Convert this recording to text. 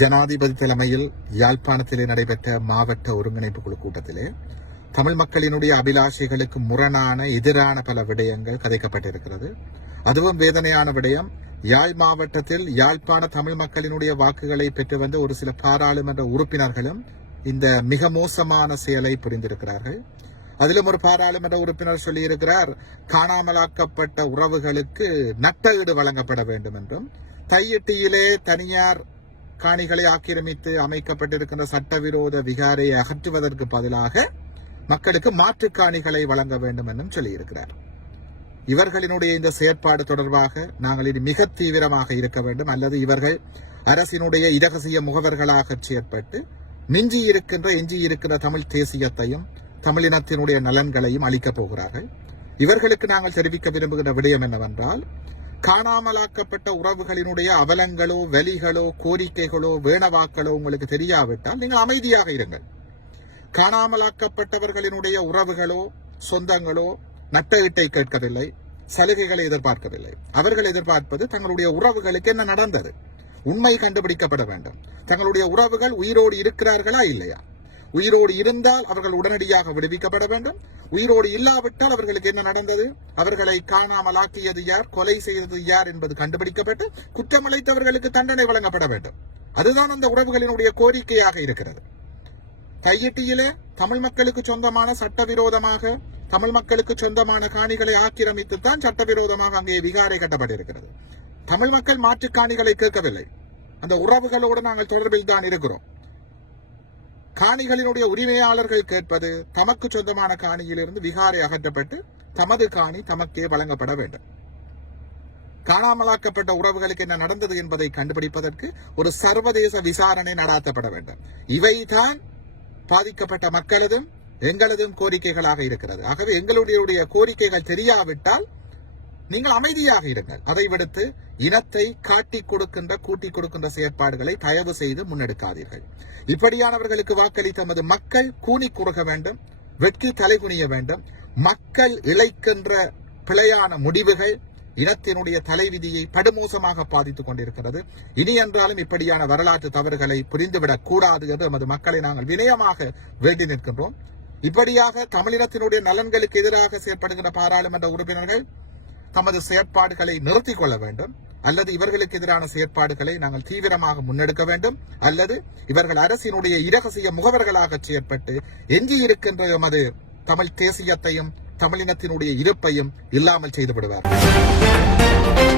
ஜனாதிபதி தலைமையில் யாழ்ப்பாணத்திலே நடைபெற்ற மாவட்ட ஒருங்கிணைப்பு குழு கூட்டத்திலே தமிழ் மக்களினுடைய அபிலாஷைகளுக்கு முரணான எதிரான பல விடயங்கள் கதைக்கப்பட்டிருக்கிறது. அதுவும் வேதனையான விடயம். யாழ் மாவட்டத்தில் யாழ்ப்பாண தமிழ் மக்களினுடைய வாக்குகளை பெற்று வந்த ஒரு சில பாராளுமன்ற உறுப்பினர்களும் இந்த மிக மோசமான செயலை புரிந்திருக்கிறார்கள். அதிலும் ஒரு பாராளுமன்ற உறுப்பினர் சொல்லியிருக்கிறார், காணாமலாக்கப்பட்ட உறவுகளுக்கு நட்டஈடு வழங்கப்பட வேண்டும் என்றும், தையிட்டியிலே தனியார் காணிகளை ஆக்கிரமித்து அமைக்கப்பட்டிருக்கின்ற சட்டவிரோத விகாரையை அகற்றுவதற்கு பதிலாக மக்களுக்கு மாற்று காணிகளை வழங்க வேண்டும் என்றும் சொல்லியிருக்கிறார். இவர்களினுடைய இந்த செயற்பாடு தொடர்பாக நாங்கள் இது மிக தீவிரமாக இருக்க வேண்டும், அல்லது இவர்கள் அரசினுடைய இரகசிய முகவர்களாக செயற்பட்டு எஞ்சி இருக்கின்ற தமிழ் தேசியத்தையும் தமிழினத்தினுடைய நலன்களையும் அளிக்கப் போகிறார்கள். இவர்களுக்கு நாங்கள் தெரிவிக்க விரும்புகின்ற விடயம் என்னவென்றால், காணாமலாக்கப்பட்ட உறவுகளினுடைய அவலங்களோ வலிகளோ கோரிக்கைகளோ வேணவாக்களோ உங்களுக்கு தெரியாவிட்டால் நீங்கள் அமைதியாக இருங்கள். காணாமலாக்கப்பட்டவர்களினுடைய உறவுகளோ சொந்தங்களோ நட்டஈட்டை கேட்கவில்லை, சலுகைகளை எதிர்பார்க்கவில்லை. அவர்கள் எதிர்பார்ப்பது தங்களுடைய உறவுகளுக்கு என்ன நடந்தது, உண்மை கண்டுபிடிக்கப்பட வேண்டும். தங்களுடைய உறவுகள் உயிரோடு இருக்கிறார்களா இல்லையா, உயிரோடு இருந்தால் அவர்கள் உடனடியாக விடுவிக்கப்பட வேண்டும். உயிரோடு இல்லாவிட்டால் அவர்களுக்கு என்ன நடந்தது, அவர்களை காணாமலாக்கியது யார், கொலை செய்தது யார் என்பது கண்டுபிடிக்கப்பட்டு குற்றமளித்தவர்களுக்கு தண்டனை வழங்கப்பட வேண்டும். அதுதான் அந்த உறவுகளினுடைய கோரிக்கையாக இருக்கிறது. தையிட்டியிலே தமிழ் மக்களுக்கு சொந்தமான சட்டவிரோதமாக தமிழ் மக்களுக்கு சொந்தமான காணிகளை ஆக்கிரமித்துத்தான் சட்டவிரோதமாக அங்கே விகாரை கட்டப்பட்டிருக்கிறது. தமிழ் மக்கள் மாற்று காணிகளை கேட்கவில்லை. அந்த உறவுகளோடு நாங்கள் தொடர்பில் தான் இருக்கிறோம். காணிகளினுடைய உரிமையாளர்கள் கேட்பது தமக்கு சொந்தமான காணியிலிருந்து விகாரை அகற்றப்பட்டு தமது காணி தமக்கே வழங்கப்பட வேண்டும். காணாமலாக்கப்பட்ட உறவுகளுக்கு என்ன நடந்தது என்பதை கண்டுபிடிப்பதற்கு ஒரு சர்வதேச விசாரணை நடாத்தப்பட வேண்டும். இவைதான் பாதிக்கப்பட்ட மக்களதும் எங்களதும் கோரிக்கைகளாக இருக்கிறது. ஆகவே எங்களுடைய கோரிக்கைகள் தெரியாவிட்டால் நீங்கள் அமைதியாக இருங்கள். அதை விடுத்து இனத்தை காட்டிக் கொடுக்கின்ற கூட்டிக் கொடுக்கின்ற செயற்பாடுகளை தயவு செய்து முன்னெடுக்காதீர்கள். இப்படியானவர்களுக்கு வாக்களித்த நமது மக்கள் கூனி குறுக வேண்டும், வெட்கி தலைகுனிய வேண்டும். மக்கள் இழைக்கின்ற பிழையான முடிவுகள் இனத்தினுடைய தலைவிதியை படுமோசமாக பாதித்துக் கொண்டிருக்கிறது. இனி என்றாலும் இப்படியான வரலாற்று தவறுகளை புரிந்துவிடக் கூடாது என்று நமது மக்களை நாங்கள் வினயமாக வேண்டி நிற்கின்றோம். இப்படியாக தமிழினத்தினுடைய நலன்களுக்கு எதிராக செயற்படுகின்ற பாராளுமன்ற உறுப்பினர்கள் தமது செயற்பாடுகளை நிறுத்திக் கொள்ள வேண்டும், அல்லது இவர்களுக்கு எதிரான செயற்பாடுகளை நாங்கள் தீவிரமாக முன்னெடுக்க வேண்டும், அல்லது இவர்கள் அரசினுடைய இரகசிய முகவர்களாக செயற்பட்டு எஞ்சி இருக்கின்ற எமது தமிழ் தேசியத்தையும் தமிழினத்தினுடைய இருப்பையும் இல்லாமல் செய்து விடுவார்கள்.